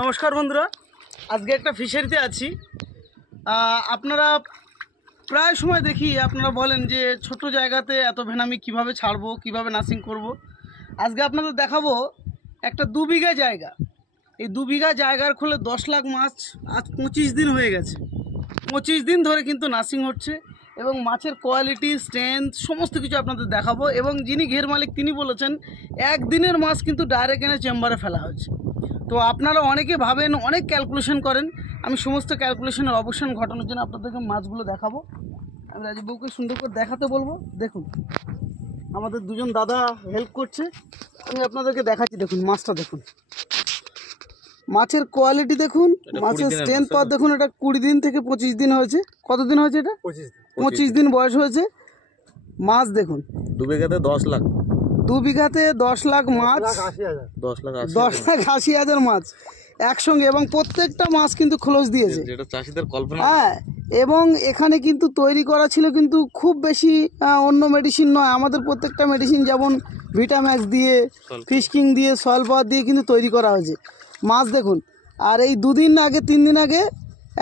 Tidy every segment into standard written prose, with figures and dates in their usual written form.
নমস্কার বন্ধুরা, আজকে একটা ফিশারিতে আছি। আপনারা প্রায় সময় দেখি আপনারা বলেন যে ছোট জায়গাতে এত ভেনামি কিভাবে ছাড়বো, কিভাবে নার্সিং করব। আজকে আপনাদের দেখাবো একটা 2 বিঘা জায়গা। এই 2 বিঘা জায়গার খোলে 10 লাখ মাছ আজ 25 দিন হয়ে গেছে। 25 দিন ধরে কিন্তু নার্সিং হচ্ছে এবং মাছের কোয়ালিটি, স্ট্রেংথ সমস্ত কিছু আপনাদের দেখাবো। এবং যিনি ঘের মালিক তিনি বলেছেন একদিনের মাছ কিন্তু ডাইরেক্ট এনে চেম্বারে ফেলা হচ্ছে। তো আপনারা অনেকে ভাবেন, অনেক ক্যালকুলেশন করেন। আমি সমস্ত ক্যালকুলেশনের অবসান ঘটানোর জন্য আপনাদেরকে মাছগুলো দেখাবো। আমি রাজীববাবুকে সুন্দর করে দেখাতে বলবো। দেখুন, আমাদের দুজন দাদা হেল্প করছে। আমি আপনাদেরকে দেখাচ্ছি। দেখুন মাছটা, দেখুন মাছের কোয়ালিটি দেখুন, মাছের স্ট্রেংথ পাওয়ার দেখুন। এটা 20 দিন থেকে 25 দিন হয়েছে। কতদিন হয়েছে এটা? 25 দিন বয়স হয়েছে। মাছ দেখুন, 2 বিঘাতে 10 লাখ, 2 বিঘাতে 10 লাখ মাছ, 10 লাখ 80,000 মাছ একসঙ্গে। এবং প্রত্যেকটা মাছ কিন্তু ক্লোজ দিয়েছে, যেটা চাষিদের কল্পনা। হ্যাঁ, এবং এখানে কিন্তু তৈরি করা ছিল কিন্তু খুব বেশি অন্য মেডিসিন নয়। আমাদের প্রত্যেকটা মেডিসিন যেমন ভিটাম্যাক্স দিয়ে, ফিশকিং দিয়ে, সয়েল পাওয়ার দিয়ে কিন্তু তৈরি করা হয়েছে। মাছ দেখুন। আর এই 2 দিন আগে 3 দিন আগে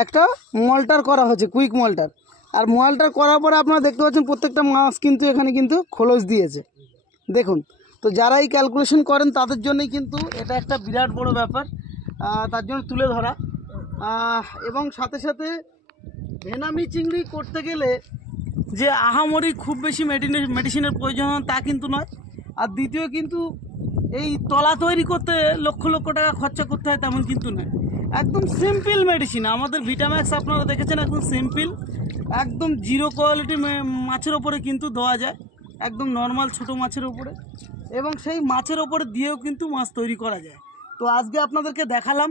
একটা মল্টার করা হয়েছে, কুইক মল্টার। আর মল্টার করার পরে আপনারা দেখতে পাচ্ছেন প্রত্যেকটা মাছ কিন্তু এখানে কিন্তু খোলস দিয়েছে। দেখুন, তো যারা এই ক্যালকুলেশন করেন তাদের জন্যই কিন্তু এটা একটা বিরাট বড় ব্যাপার, তার জন্য তুলে ধরা। এবং সাথে সাথে ভেনামি চিংড়ি করতে গেলে যে আহামরি খুব বেশি মেডিসিনের প্রয়োজন তা কিন্তু নয়। আর দ্বিতীয় কিন্তু এই তলা তৈরি করতে লক্ষ লক্ষ টাকা খরচা করতে হয় তেমন কিন্তু নয়। একদম সিম্পল মেডিসিন। আমাদের ভিটাম্যাক্স আপনারা দেখেছেন, একদম সিম্পল, একদম জিরো কোয়ালিটি মাছের ওপরে কিন্তু দেওয়া যায়, একদম নর্মাল ছোট মাছের ওপরে। এবং সেই মাছের ওপরে দিয়েও কিন্তু মাছ তৈরি করা যায়। তো আজকে আপনাদেরকে দেখালাম।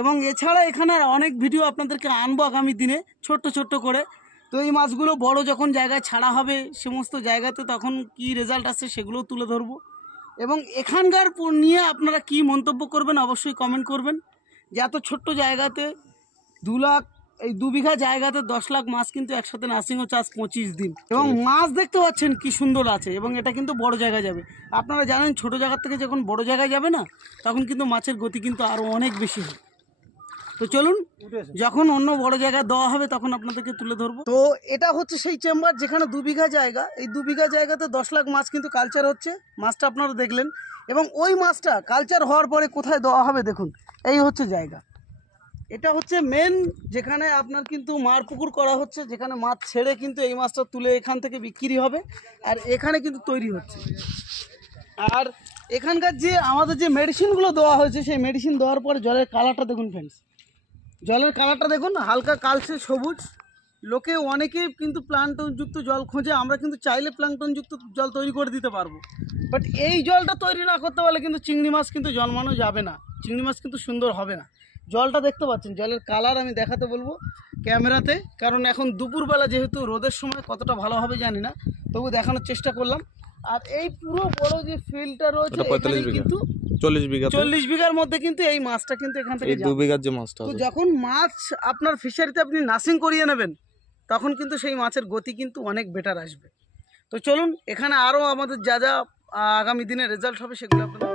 এবং এছাড়া এখানে অনেক ভিডিও আপনাদেরকে আনবো আগামী দিনে ছোট্ট ছোট্ট করে। তো এই মাছগুলো বড় যখন জায়গায় ছাড়া হবে সমস্ত জায়গাতে, তখন কি রেজাল্ট আসছে সেগুলোও তুলে ধরবো। এবং এখানকার নিয়ে আপনারা কি মন্তব্য করবেন অবশ্যই কমেন্ট করবেন। যে এত ছোট্ট জায়গাতে 2 লাখ, এই 2 বিঘা জায়গাতে 10 লাখ মাছ কিন্তু একসাথে নার্সিং হচ্ছে আজ 25 দিন। এবং মাছ দেখতে পাচ্ছেন কি সুন্দর আছে। এবং এটা কিন্তু বড় জায়গায় যাবে। আপনারা জানেন ছোট জায়গা থেকে যখন বড় জায়গায় যাবে না, তখন কিন্তু মাছের গতি কিন্তু আরও অনেক বেশি হয়। তো চলুন, যখন অন্য বড় জায়গায় দেওয়া হবে তখন আপনাদেরকে তুলে ধরবো। তো এটা হচ্ছে সেই চেম্বার যেখানে 2 বিঘা জায়গা। এই 2 বিঘা জায়গাতে 10 লাখ মাছ কিন্তু কালচার হচ্ছে। মাছটা আপনারা দেখলেন। এবং ওই মাছটা কালচার হওয়ার পরে কোথায় দেওয়া হবে দেখুন, এই হচ্ছে জায়গা। এটা হচ্ছে মেন, যেখানে আপনার কিন্তু মার পুকুর করা হচ্ছে, যেখানে মাছ ছেড়ে কিন্তু এই মাছটা তুলে এখান থেকে বিক্রি হবে। আর এখানে কিন্তু তৈরি হচ্ছে। আর এখানকার যে আমাদের যে মেডিসিনগুলো দেওয়া হয়েছে, সেই মেডিসিন দেওয়ার পরে জলের কালারটা দেখুন ফ্রেন্ডস, জলের কালারটা দেখুন, হালকা কালচে সবুজ। লোকে অনেকে কিন্তু প্লাঙ্কটনযুক্ত জল খোঁজে। আমরা কিন্তু চাইলে প্লাঙ্কটনযুক্ত জল তৈরি করে দিতে পারবো। বাট এই জলটা তৈরি না করতে পারলে কিন্তু চিংড়ি মাছ কিন্তু জন্মানো যাবে না, চিংড়ি মাছ কিন্তু সুন্দর হবে না। জলটা দেখতে পাচ্ছেন, জলের কালার আমি দেখাতে বলবো ক্যামেরাতে, কারণ এখন দুপুরবেলা যেহেতু রোদের সময় কতটা ভালো হবে জানি না, তবু দেখানোর চেষ্টা করলাম। আর এই পুরো বড় যে ফিল্ডটা রয়েছে কিন্তু 40 বিঘার মধ্যে কিন্তু এই মাছটা কিন্তু এখান থেকে 2 বিঘার যে মাছটা, তো যখন মাছ আপনার ফিশারিতে আপনি নার্সিং করিয়ে নেবেন, তখন কিন্তু সেই মাছের গতি কিন্তু অনেক বেটার আসবে। তো চলুন, এখানে আরও আমাদের যা যা আগামী দিনে রেজাল্ট হবে সেগুলো আপনাদের